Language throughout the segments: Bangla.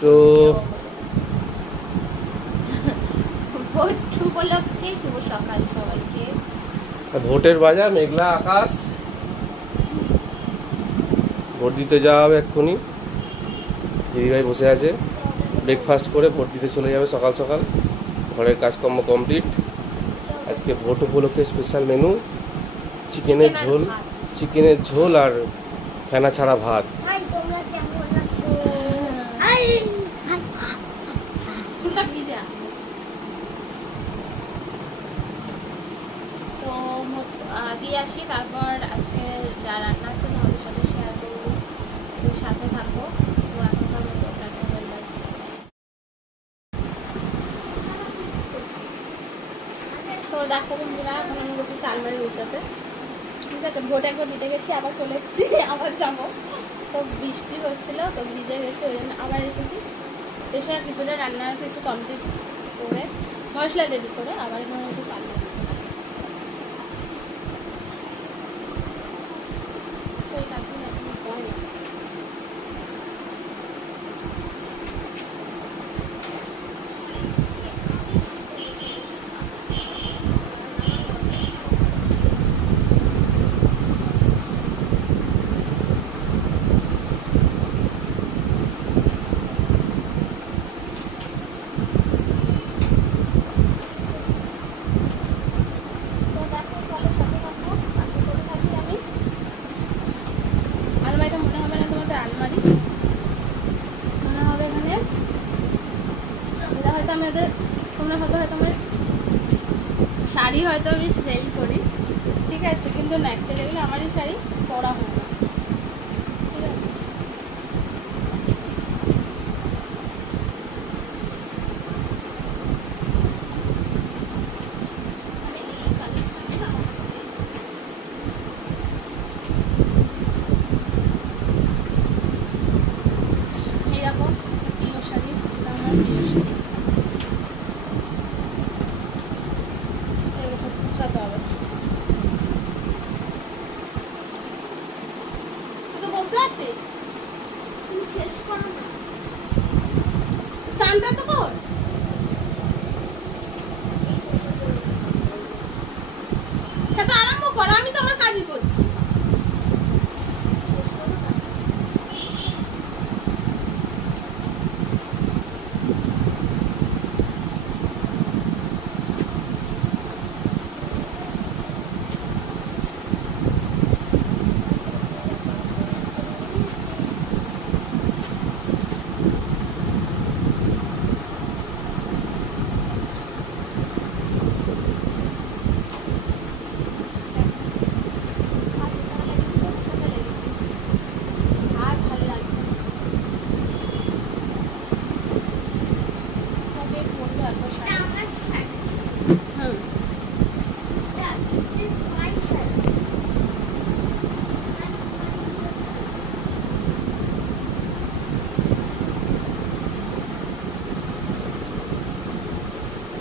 সো ভোট উপলক্ষে শুভ সকাল সবাইকে। ভোটের বাজার, মেঘলা আকাশ, ভোট দিতে যাওয়া হবে এক্ষুনি। দিদিভাই বসে আছে, ব্রেকফাস্ট করে ভোট দিতে চলে যাবে সকাল সকাল। ঘরের কাজকর্ম কমপ্লিট। আজকে ভোট উপলক্ষে স্পেশাল মেনু চিকেনের ঝোল আর ফেনা ছাড়া ভাত। তো দিয়ে আসি, তারপর আজকে যা রান্না আছে তোমাদের সাথে শেয়ার করবো, সাথে থাকবো। তো এখনকার মতো টাটা বাই বাই। তো দেখো বন্ধুরা, এখন আমি বলছি আলমারি বসাতে। ঠিক আছে, ভোট একবার দিতে গেছি, আবার চলে এসেছি, আবার যাবো। তো বৃষ্টি হচ্ছিল, তো ভিজে গেছি, ওই জন্য আবার এসেছি। এসে কিছুটা রান্নার কিছু কমপ্লিট করে মশলা রেডি করে আবার এখানে একটু চালনা তোমরা ভাবো হয়তো আমার শাড়ি হয়তো আমি সেল করি, ঠিক আছে, কিন্তু না, অ্যাকচুয়ালি এগুলো আমারই শাড়ি, পরা হয় না, ঠিক আছে। এই দেখো প্রিয় শাড়ি, এটা আমার প্রিয় শাড়ি। সাথে হবে তুই তো বলতে পারছিস, তুমি শেষ করো না, চানটা তো কর। সেটা আরম্ভ করো, আমি তো আমার কাজই করছি।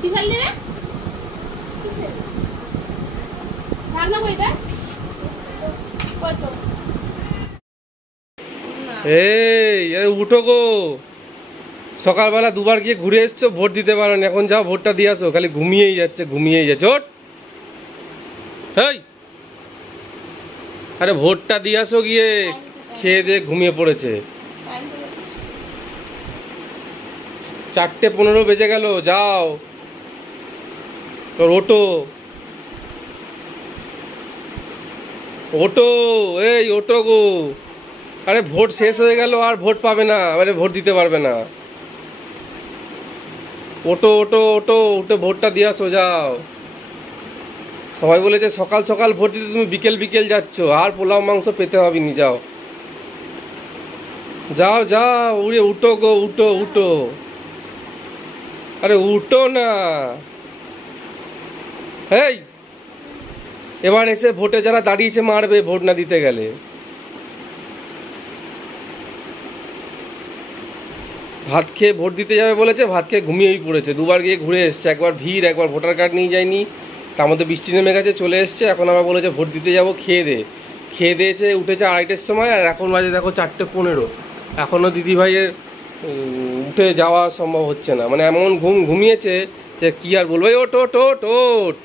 কি ফেললি রে? ভাগনা কইটা কত? এই উঠো গো, সকালবেলা দুবার গিয়ে ঘুরে এসছো, ভোট দিতে পারো না, এখন যাও ভোটটা দিয়ে আসো। খালি ঘুমিয়েই যাচ্ছে। ওঠ, আরে ভোটটা দিয়ে আসো গিয়ে। খেয়ে দিয়ে ঘুমিয়ে পড়েছে। 4:15 বেজে গেল, যাও। ওটো ওটো, এই ওটো গো। আরে ভোট শেষ হয়ে গেল, আর ভোট পাবে না, মানে ভোট দিতে পারবে না। ওটো ওটো ওটো, উঠে ভোটটা দিয়ে আসো, যাও। সবাই বলেছে সকাল সকাল ভোট দিতে, তুমি বিকেল বিকেল যাচ্ছ, আর পোলাও মাংস পেতে হবে নি, যাও যাও যাও, উড়ে উঠো গো, উঠো উঠো। আরে উঠো না। এই এবার এসে ভোটে যারা দাঁড়িয়েছে মারবে ভোট না দিতে গেলে। ভাত খেয়ে ভোট দিতে যাবে বলেছে, ভাত খেয়ে ঘুমিয়েই পড়েছে। দুবার গিয়ে ঘুরে এসছে, একবার ভিড়, একবার ভোটার কার্ড নিয়ে যায়নি, তার মধ্যে বৃষ্টি নেমে গেছে, চলে এসছে। এখন আবার বলেছে ভোট দিতে যাবো, খেয়ে দিয়েছে, উঠেছে 2:30টার সময়, আর এখন বাজে দেখো 4:15। এখনও দিদিভাইয়ের উঠে যাওয়া সম্ভব হচ্ছে না, মানে এমন ঘুমিয়েছে যে কি আর বলবো। এই ওট ওট ওট ওট,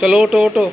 চলো ওটো ওটো।